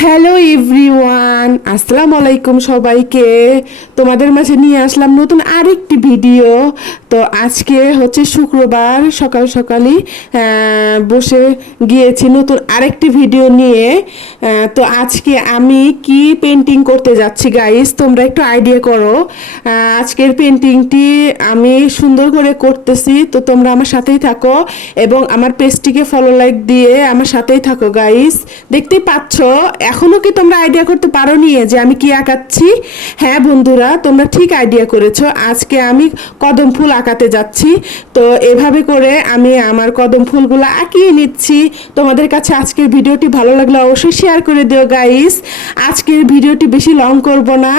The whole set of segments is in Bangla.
হ্যালো এভরিওয়ান আসসালামু আলাইকুম সবাইকে। তোমাদের মাঝে নিয়ে আসলাম নতুন আরেকটি ভিডিও তো আজকে হচ্ছে শুক্রবার, সকাল সকালই বসে গিয়েছি নতুন আরেকটি ভিডিও নিয়ে। তো আজকে আমি কি পেন্টিং করতে যাচ্ছি গাইস তোমরা একটু আইডিয়া করো। আজকের পেন্টিংটি আমি সুন্দর করে করতেছি, তো তোমরা আমার সাথেই থাকো এবং আমার পেজটিকে ফলো লাইক দিয়ে আমার সাথেই থাকো গাইস দেখতেই পাচ্ছ এখনও কি তোমরা আইডিয়া করতে পারো নি যে আমি কি আঁকাচ্ছি? হ্যাঁ বন্ধুরা, তোমরা ঠিক আইডিয়া করেছ। আজকে আমি কদম ফুল আঁকাতে যাচ্ছি। তো এভাবে করে আমি আমার কদম ফুলগুলো আঁকিয়ে নিচ্ছি। তোমাদের কাছে আজকের ভিডিওটি ভালো লাগলে অবশ্যই শেয়ার করে দিও গাইস আজকের ভিডিওটি বেশি লং করব না।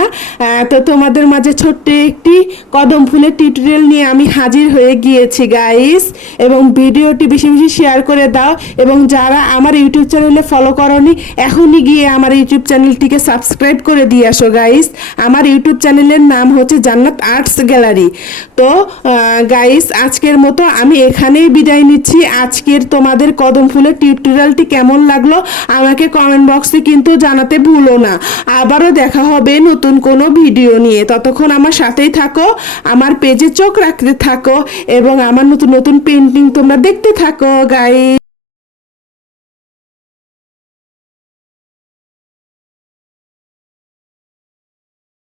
তো তোমাদের মাঝে ছোট্ট একটি কদম ফুলের টিউটোরিয়াল নিয়ে আমি হাজির হয়ে গিয়েছি গাইস এবং ভিডিওটি বেশি বেশি শেয়ার করে দাও। এবং যারা আমার ইউটিউব চ্যানেলে ফলো করনি, এখনই গিয়ে আমার ইউটিউব চ্যানেলটিকে সাবস্ক্রাইব করে দিয়ে আসো গাইস আমার ইউটিউব চ্যানেলের নাম হচ্ছে জান্নাত আর্টস গ্যালারি তো গাইস আজকের মতো আমি এখানেই বিদায় নিচ্ছি। আজকের তোমাদের কদম ফুলের টিউটোরিয়ালটি কেমন লাগল আমাকে কমেন্ট বক্সে কিন্তু জানাতে ভুলো না। আবারও দেখা হবে নতুন কোনো ভিডিও নিয়ে। ততক্ষণ আমার সাথেই থাকো, আমার পেজে চোখ রাখতে থাকো, এবং আমার নতুন নতুন পেন্টিং তোমরা দেখতে থাকো গাইস